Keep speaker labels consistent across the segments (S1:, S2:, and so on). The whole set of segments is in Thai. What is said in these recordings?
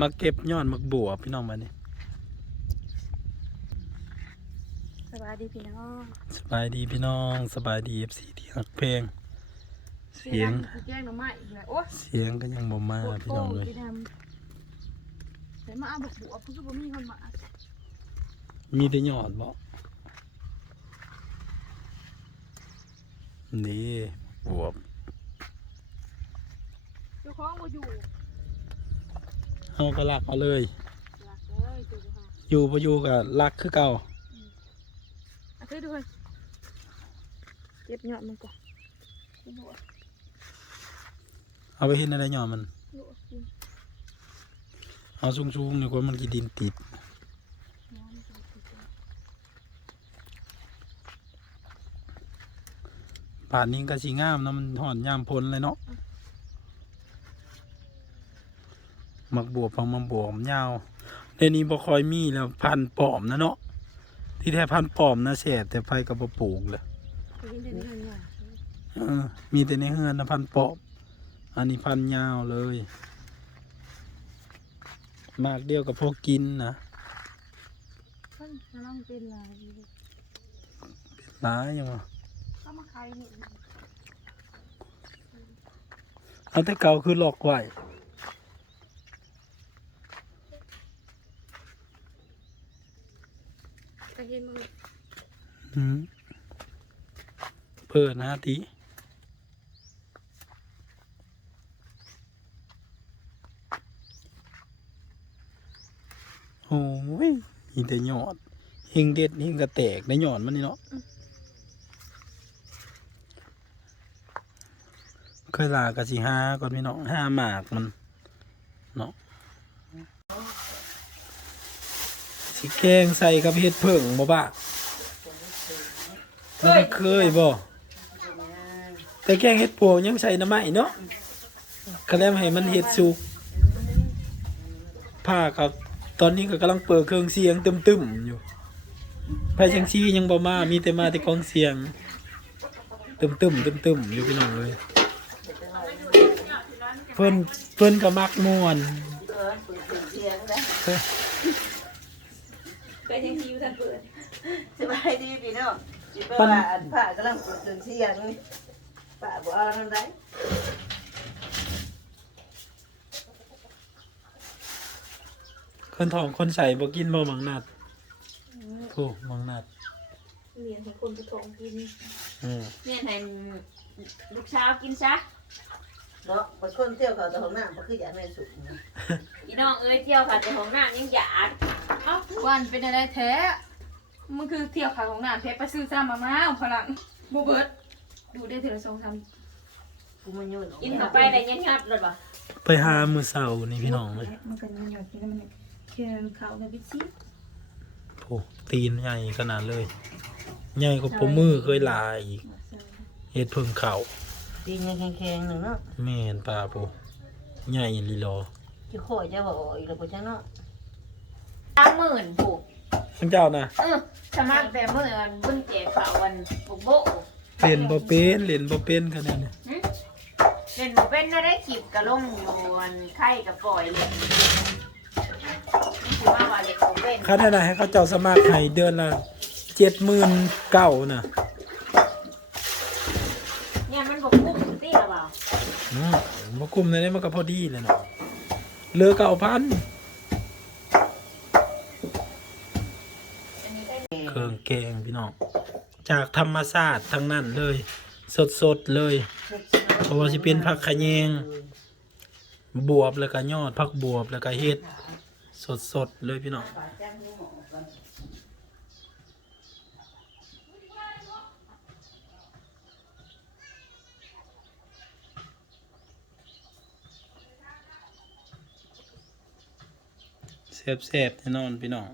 S1: มาเก็บยอดมักบัวพี่น้องมานี่
S2: สวัสดีพี่น้อง
S1: สบายดีพี่น้องสบายดี FC ที่รักเพลง เสียง
S2: แกงหน่อไม้อีกแล้วโอ้ย
S1: เสียงก็ยังบ่มา
S2: ปวด
S1: พี่
S2: โป้
S1: น้อง
S2: ง
S1: เลย
S2: ที่ดำแต่มาเอาบกบัวเพิ่งก็บ่มีคนมา
S1: มีแต่ยอดบ่นี่บวบ
S2: เจ้าของบ่อยู่
S1: เฮาก็ลักเอาเลย
S2: หลักเลยเจ้าค่ะ
S1: อยู่บ่อยู่ก็ลักคือเก่า
S2: เอาไปดูเลยเก็บยอดมันก่อนลวก
S1: เอาไปเฮ็ดอะไรยอดมัน
S2: ลวกกิน
S1: เอาสูงๆนี่กว่ามันกินดินติด
S2: น้ำมันจะติดกัน
S1: ป่านนี้ก็สิงามเนาะมันหอนยามพ้นเลยเนาะ มักบวบพังมังบวบยาวในนี้บ่คอยมีแล้วพันปลอมนะเนาะที่แท้พันปลอมนะแสบแต่ไฟก็บ่ปลูกเลย
S2: เอ
S1: อมีแต่ในเฮือนนะพันปลอมอันนี้พันยาวเลยมากเดียวกับพวกกินนะ
S2: ท่านกำลังเป็นลายอยู่
S1: หลายยังวะ
S2: เข้ามาขายนี่
S1: เอาแต่เก่าคือหลอกไว้
S2: แต่เห็น มัน
S1: อืมเปิดนะทีโอ้ยมีแต่ยอดหิงเด็ดหิงกระแตกในยอดมันนี่เนาะเคยลากระสิห้าก่อนพี่น้องห้าหมากมันเนาะ สิแกงใส่กับเห็ดเพิ่งบ่บ้าเคยเคยบ่แต่แกงเห็ดโพวงยังใส่น้ำไม้เนาะก็แล้วให้มันเห็ดสุกผ้ากับตอนนี้ก็กำลังเปิดเครื่องเสียงตึมๆอยู่ไพ่เสียงซียังบ่มามีแต่มาแต่กองเสียง ตึมๆตึมๆอยู่พี่น้องเลยเพิ่นเพิ่นก็มักม่วน
S2: ไปยังที่อยู่ทางเปิด
S3: สบายดีพี่น้องสิไปว่าอันผ้ากำลังปวดจนเสียงนี่ป้าบ่เอาทำไร
S1: คนท้องคนใส่บ่กินบ่มังนัดโอ้มังนัด
S2: เรียนให้คนไปทองกิน
S1: อืม
S4: เนี่ยให้ลูกสาวกินซะ
S3: เนาะบางคนเที่ยวเขาแต่ห้องน้ำก็คืออยากในสุขนะ
S4: พี่น้องเอ้ยเที่ยวค่ะแต่ของน้ำยังหยาด
S2: เอ้าวันเป็นอะไรแท้มันคือเที่ยวขายของหน้าเพชรไปซื้อซ้ำมามาเอาพลังบูเบิร์ดดูได้ทีละสองสาม
S3: กูมันยุ่น
S4: กินเข้าไปได้ยังงับเลยปะ
S1: ไปหามือเสาร์นี่พี่น้องเลย
S2: มันเป็นมันหยอดกินแล้วมันเคียนเขาเลยพี่ซี่
S1: โอ้ตีนใหญ่ขนาดเลย ใหญ่กว่าผมมือเคยลายอีกเฮ็ดเพิ่งเข่า
S3: ตีนยังแข็งๆหนึ่งเนาะ
S1: แม่นปลาโปใหญ่ลีรอ
S3: จะโคอยจะบอกอีกแล้วกูจังเนาะ
S4: สามหมื่นผูก
S1: ท่านเจ้านะ
S4: เออสมัครแต่เมื่อวันบุญแจกเขาวันปุกโบะ
S1: เล่นบ่เป็นเล่นบ่เป็นคะแนนเนี่ย
S4: หึเล่นบ่เป็นน่าได้ขีบกระลงอยู่วันไข่กับปล่อยเลยคือว่าว่าเล็กบ่เป็น
S1: ค่าได้ไหนให้เขาเจ้าสมัครให้เดือนละเจ็ดหมื่นเก้าน่ะ
S4: เนี่ยมันบอกกุ้มตีหรือเปล่า
S1: อืมบ่คุ้มเลยมันก็พอดีเลยเนาะเหลือเก้าพัน
S4: อันนี้ได้
S1: เครื่องแกงพี่น้ องจากธรรมชาติทั้งนั้นเลย สดๆเลยเพราะว่าสิเป็นผักขะแยง บวบแล้วก็ยอดผักบวบแล้วก็เห็ด สดๆเลยพี่น้องแซ่บๆแน่นอนพี่น้อง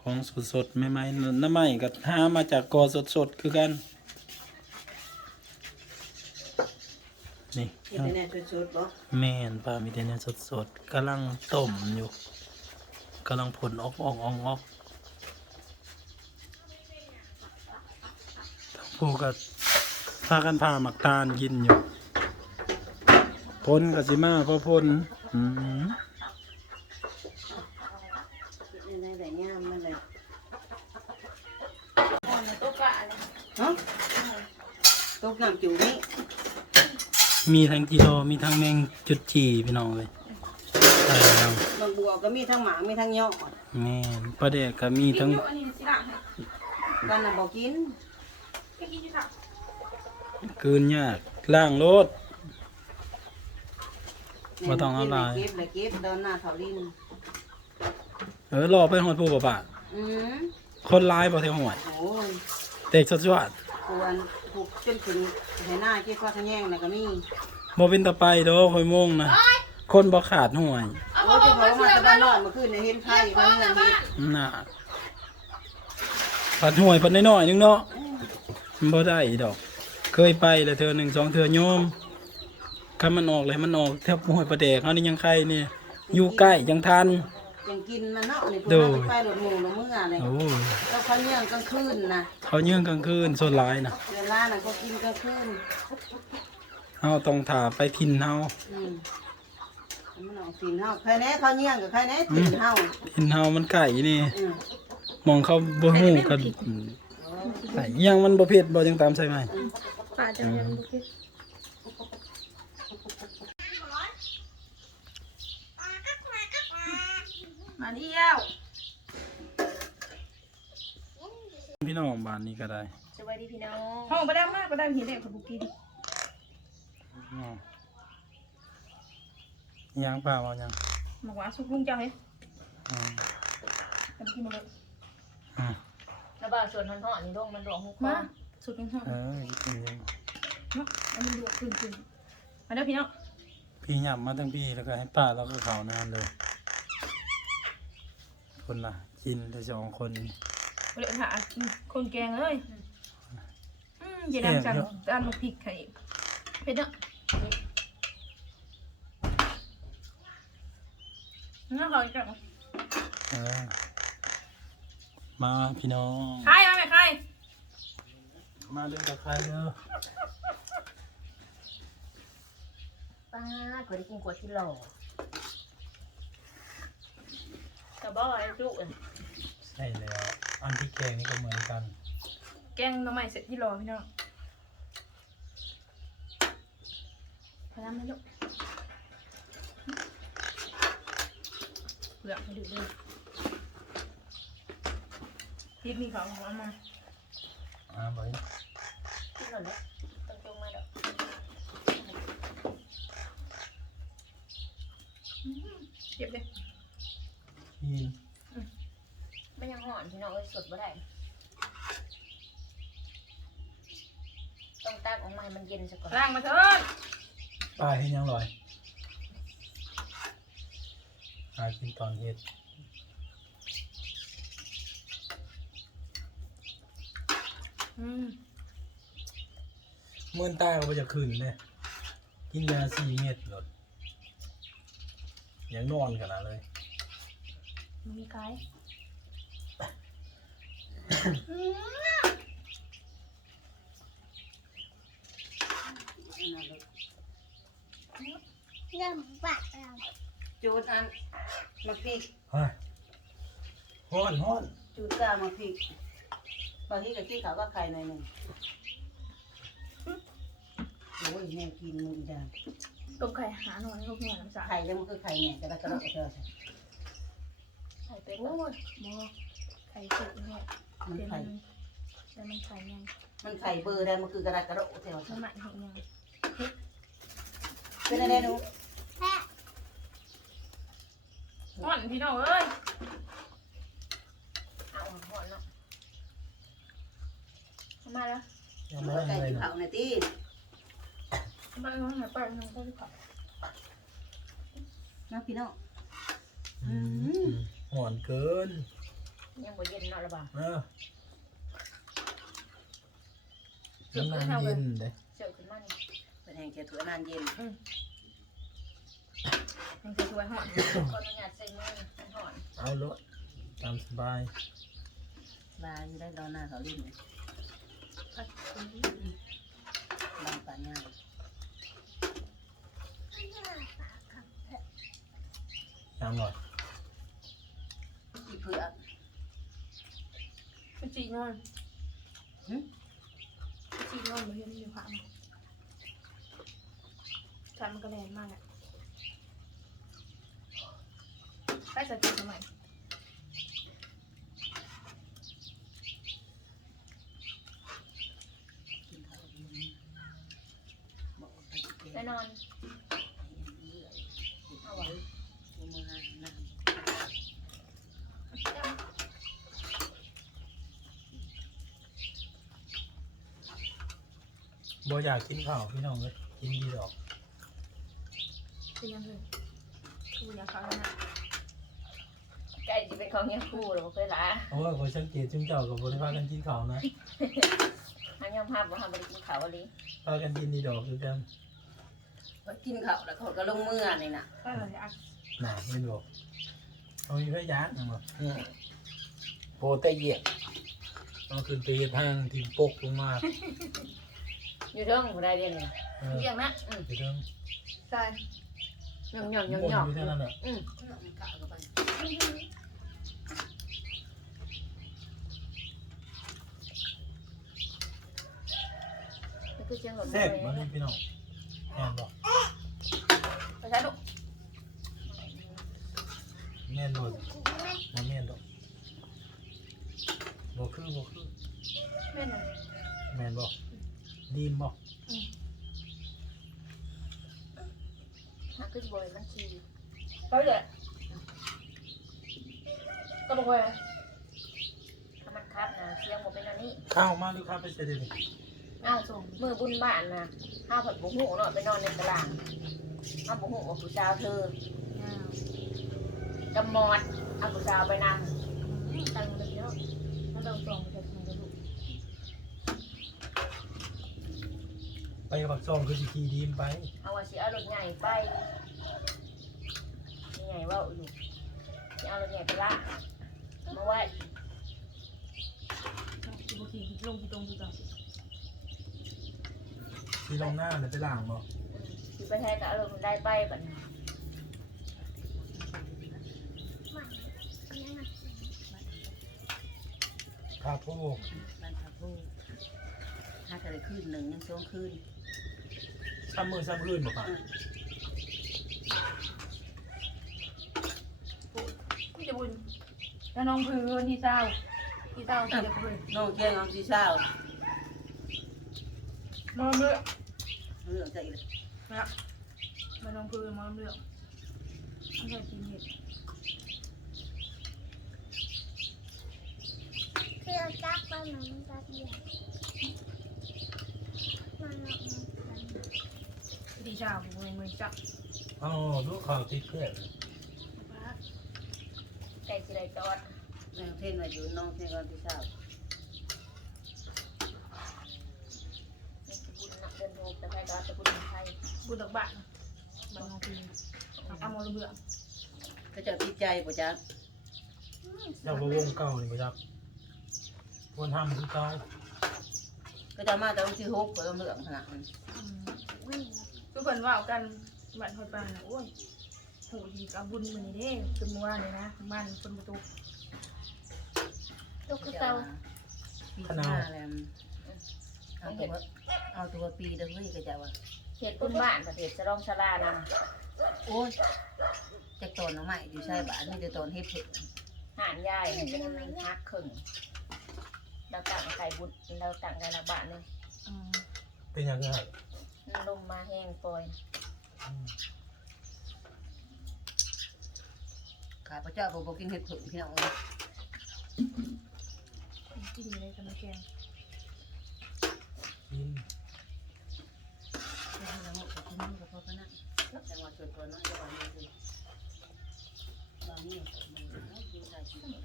S1: ของสดๆใหม่ๆน้ำใหม่ก็หามาจากกอสดๆคือกัน นี่
S3: ที่แน่ๆสุดๆบ่
S1: แม่นปลามีแต่เนี่ยสดๆกำลังต้มอยู่กำลังผลออกออกออกออกทั้งผู้ก็พากันพาหมักตาลกินอยู่พ้นกับสิมาเพราะพ้นอืม
S3: ตกน้ำจิ๋วนี่
S1: มีทั้งกิโลมีทั้งแมงจุดจีพี่น้องเลยใช่แล้ว
S3: บางบัวก็มีทั้งหมามีทั้งยอด
S1: แม่นประเดกก็มี
S2: กิน
S1: ทั้ง
S2: อยู่อันนี้สิล่ะให้
S3: กันน่ะบ่กิน
S2: ไปกินอยู่ค่ะ
S1: กลืนยากล่างรถบ่ต้องเอาหลาย
S3: เก็บเลยเก็บเดินหน้าเถาลิน
S1: เออรอไปหอดผู้บ่ปะ
S3: อืม
S1: คนร้ายบ่เท่าหวย
S3: โอ้ย
S1: เตกสดสวัสด
S3: ควร ผูกจนถึงให้หน้าเก็บว่าขะแยงน่ะก็มี
S1: บ่เป็นตะไปดอกคอยโมงนะคนบ่ขาดหวย
S2: เอา
S3: โอ้
S2: บ่
S3: ย
S2: บ่
S3: เจะ
S2: มา
S3: เขา
S2: เสือบ้านน
S3: มาจะบ้านนอนเมื่อคืนเนี่ยเห็นไข่
S2: เสือ
S3: บ้า
S2: บ้านน
S3: เมือง
S2: บ้า
S3: นี่
S2: น
S1: น่ะผัดหวยเพันน้อยๆนึงเนาะมันบ่ได้ดอก เคยไปแล้วเทื่อหนึ่งสองเทื่อโยมคันมันออกเลยมันออกแทบหวยประแดกเฮานี่ยังใครนี่อยู่ใกล้ยังทัน
S3: ยังกินมันเนาะนี่
S1: โด
S3: เพิ่นเอาไปหลดหมูหลดมืออะไร
S1: โอ้ย
S3: แล้วเขาเนี่ยกลางคืนนะ
S1: เขาเยื่องกลางคืนส่วนหลายนะ
S3: เวลาน่ะเขากินกลางคืน
S1: เฮาต้องถ่าไปทินเฮา
S3: อืมมันเอาตีนเฮาใครแน่เขาเนี่ยกับใครแน่ตีนเฮา
S1: ทินเฮามันไก่นี่
S3: อืม
S1: มองเขาบ่ฮู้กันไก่ยังมันบ่เผ็ดบ่จังตามใส่ไหม
S2: ป่าจะยังบ่กินมา เที่ยว
S1: พี่น้องบ้านนี้ก็ได้
S4: สวัสดีพี่น้อง
S2: ห้องบ่ได้มากบ่ได้เห็นได้กับบุกิน
S1: อ๋อยังเปล่าเอายัง
S2: บอกว่าสุกลุงเจ้าเฮ้ย
S1: อืม
S2: กันกินมาเลย
S1: อืม
S4: แล้วบ่าส่วนห่อนๆนี่ลงมันหลวงหุก
S2: มาสุกลุงเจ้า
S1: เออกินยัง
S2: เนาะอันนี้ดูขึ้นขึ้นมาเด้อพี่น้อง
S1: พี่หยับมาทั้งพี่แล้วก็ให้ป้าแล้วก็เขานานเลย คนละกินแต่สองคน
S2: บ่ได้หาคนแกงเอ้ยอืมอย่าดังจังด้านลูกพริกไข่เผ็ดเนาะน่าขออีกจัง
S1: เออมาพี่น้อง
S2: ใครมาไหมใคร
S1: มาเรื่องกับใครเด้อ
S4: ป้าก็ได้กินกว่าที่หล่อ
S2: แต่บ่ไอ้จุ๊
S1: ใช่แล้ว อันที่แกงนี่ก็เหมือนกัน
S2: แกงหน้ำใหม่เสร็จที่รอพี่น้องพลังไม่ยกเปลือกให้ดูด้วยทิปมีของของเอามา
S1: อ่าบ่อย
S4: ที่หล่อแล้วต้องจงมาดอก
S2: เก็บเลย
S1: กิน
S4: ไม่ยังห่อนพี่น้องเอ้ยสดบ่ได้ ต้องตักออกมาให้มันเย็นซะก่อน
S2: ล้างมาเถิด
S1: ป้าเห็นยังลอยหากินตอนเฮ็ด
S2: อืม
S1: เมื่อนตาก็บ่จะขึ้นเลยกินยาสี่เม็ดหลดยังนอนขนาดเลย
S2: มีไก่
S3: จูดอันมาพริก
S1: ฮ้ยฮ้อนฮ้อน
S3: จูดกามาพริกบางทีกับที่เขาก็ไข่หน่อยหนึ่งโอ้ยแม่กินมึงจ้ะ
S2: ต้มไข่หาหน่อยลูกหน่ยน้ำสา
S3: ไข่ยังมันคือไข่เนี่ยกระดกกระดกกระเทอ
S2: ข่เป็ดโอ้ยหมอไข่สุกเนี่ย
S3: มัน
S2: เป็น
S3: ไข่
S2: แต่มันไข่ยัง
S3: มันไข่เบอร์ได้มันคือกระดกกระดกกระเทอ
S2: น้ำมันแห้งยัง
S3: เป็นอะไรหนู
S2: ห่อนพี่น้องเอ้ย
S4: เอาห่อนเนาะ
S2: เอามาแล้ว
S1: ยังไม่
S3: ไก่
S1: ได้อะไร
S3: กิน
S1: นะ
S3: เผาหน่อยตี
S2: เอามาแล้วหายไปน้ำก็จะขับ
S3: นะพี่น้อง
S1: อืม ห่อนเกิน
S4: ยังบ่เย็นเนาะละบ่า
S1: เออน้ำน้ำเย็นเด้
S4: เสิร์ฟขึ้นมานี่
S3: เป็นแห่งเจ้าถั่วนานเย็น
S2: มันจะช่วยห่อน
S4: ขออนุญาตใส่มือมันห่อน
S1: เอารถตามสบาย
S3: ลาอยู่ได้ดอนหน้าเขาลิ้นเลย
S2: ผัดซี
S3: ลำป่าย่าง
S1: ตามหน่อย
S3: ที่เผือก
S2: มันจีนอน
S3: หึ
S2: จชีนอนมาเห็นอยู่ข้างฉันมันก็แรงมากอะไปสติทำไมไปนอน
S3: เอาไว้กูมือหานะ
S1: บ่อยากกินข้าวพี่น้องเลยกินดีดอก
S2: เป็นยังไงกูอยากเขาแล้วนะ
S4: ใกล้จะเป็นของเงี้ยคู่หรือเปล่า
S1: เพราะว่าขอยสังเกตจุ่มเจ้ากับบริพากันกินข้าวนะ
S4: ทางยอมภาพว่าทำบริกินเขาวอะไร
S1: พากันกินดีดอกคือกัน
S3: ก็กินข้าวแล้วเขาก็ลงมือนี่น่ะ
S2: ก็เลยอะ
S1: หนาไม่บอกเอามีพยานนะมั้งโปเตเยียเอาขึ้นไปเฮ็ดห้างทีมปกลงมา
S4: อยู่เรื่องผู้ใดเรียนเนี่ย
S1: เออ
S4: เรียงนะอืม
S1: ไปเรื่อง
S2: ใช่
S4: หย่องหย่องหย่อง
S1: วน
S4: หย่อง
S1: อยู่เท่านั้นแหละ
S4: อืม
S3: ข้าวก็ไป
S4: นี่คือเชียงหลง
S1: แซ่บมาดิพี่น้องแม่นบอก
S2: ไปใช้ลูก
S1: แม่นบ่มาแม่นดอกบ่คือบ่คือ
S2: แม่หน่อย
S1: แม่นบ่ ดีมบ่
S4: หาขึ้นบอยมันชี
S2: ไปเลยก็บอกว่า
S4: ถ้ามันคับนะเชียงบ่เป็นอันนี้
S1: ข้าวมาหรือข้าวไปเสด็จ
S4: เอ้ามือบุญบ้านนะข้าวผัดบุหูเนาะไปนอนในตารางข้าวบุหูว่าผู้สาวเธอกำมอดเอาผู้สาวไปน
S2: ตังค์เยอะมันต้องส่งไปทางกระดูก
S1: ไปปักซองคือสิขี่ดีมไปำ
S4: เอาว่าสิเอารถใหญ่ไปนี่ใหญ่ว่าอยู่สิเอารถใหญ่ไปละมาไว้
S2: ที่บุคีลงที่ตรงที่ต่อ
S1: ที่ลงหน้าเลยไปล่างบ่
S4: สิไปแทนก็เอารถมันได้ไปบัดนี้
S1: ข้าวโพด
S3: มันทำพูถ้าจะได้คืนหนึ่งยังสองคืน
S1: ซ้ำมือซ้ำคืนบ่ครับ
S2: พี่จะบุญแล้วน้องพื้นที่เจ้าที่เจ้าที่จะพื้น
S3: น้องเที่ยงน้องที่เช้าน
S2: อนเมื่อ
S3: เรื่องใจเลย
S2: นะมันน้องพื้นมันเมื่อไม่ใช่กินเห็ด
S5: คือเราจักไปเหมือนจักเดียวมันออกมากัน
S2: ที่ เจ้าผมเลยมือจับ
S1: อ๋อลูกข้าวติดแค่
S4: ไก่สิได้จอด
S3: แม่เพ่นมาอยู่น้องเที่ยงน้องที่เช้า
S4: นี่คือบุญนะเดินถูกแต่ใครก็เอาแต่บุญของไทย
S2: บุญดอกบานมันน้องพื้นเอามอลเบื่อ
S3: ก็จะติดใจป่ะจ๊ะ
S1: เจ้าบ่วงเก่านี่บ่จักควรทำคือเก่า
S3: ก็จะมาแต่วันที่หกเปิดเมืองขนาดนั้น
S2: ทุกคนว่ากันบันคอยปังนะโอ้ยโหดีกับบุญมันนี่เด้คือเมื่อวานเลยนะบ้านคนประตู
S5: ตุ๊กตา
S3: ปีหน้าแล้วเอาตัวเอาตัวปีเด้อเฮ้ยก็จะว่า
S4: เขตบุญบ้านประเทศสะรองชลาน
S3: โอ้ยจะตอนน้องใหม่อยู่ใช่บ้านนี่จะตอนเฮ็ดเผ็ดำ
S4: ห่านยายเนี่ยเป็นฮักครึ่งเราต่างไก่บุญเราต่างกันละบาทหนึง
S2: อืม
S1: เป็นยังไง
S4: ลมมาแห้งปล่อย
S1: อืม
S3: ข้าพเจ้าผมบอกกินเห็ดเผ็ดพี่น้อง
S2: ที่ดีเลยกันแกง
S1: กิน
S3: แล้วหมดกับที่นี่ก็พอกันนะจังหวัดส่วนตัวน้อยจังหวัดนี้คือบางนี่มันดูใส่ชีวิต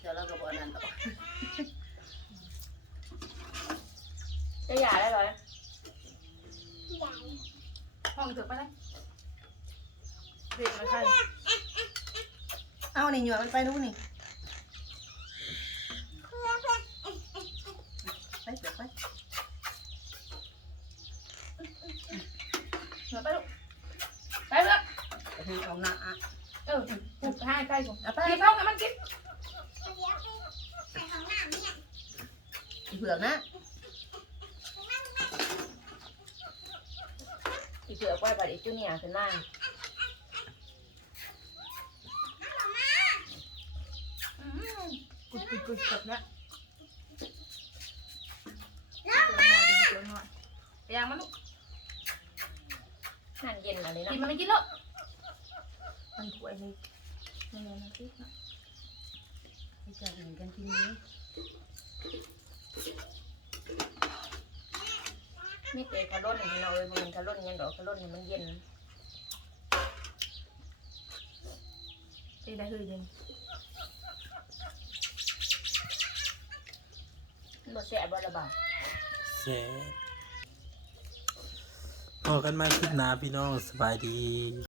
S3: เดี๋ยวเราก็บอกนั่นต่อ
S4: จะหย่าได้เหรอ
S5: ใหญ่
S2: ห้องเถอะไปเลยเด็กมาใช่
S3: เอานี่หยวมันไปนู้นนี่ไปเดี๋ยวไป
S2: เหนือไปลูกไปเลย
S3: ไปถึงเอาหน้าอะ
S2: เออปลุกให้ใกล้ผม
S3: เอาไป
S2: กินห้องกันมันกิน
S5: เดี๋ยวไปใส่ของหน้าเนี่ย
S3: เผือกนะ
S4: ที่เผือกไว้บัดอีจุเนี่ยขึ้นมา
S2: อืมกุดกุดกุดกดนะเดี๋ยวหน่อยเดี๋ยวหน่อยไปยังมาลูก
S4: นั่นเย็นอะไร
S2: กิน
S4: เนาะ
S2: มันไม่กินหรอกมันป่วยเลยนี่นี่นะพี่
S3: ให้เจ้าอื่นกันกินนี้
S4: มีแต่ขลุ่นพี่น้องเอ้ยมันขลุ่นยังดอกขลุ่นนี่มันเย็น
S2: ไปได้เลยยัง
S4: มันบ่แซ่บบ่ละบ่า
S1: แซ่บพอกันมาคลิปหน้าพี่น้องสบายดี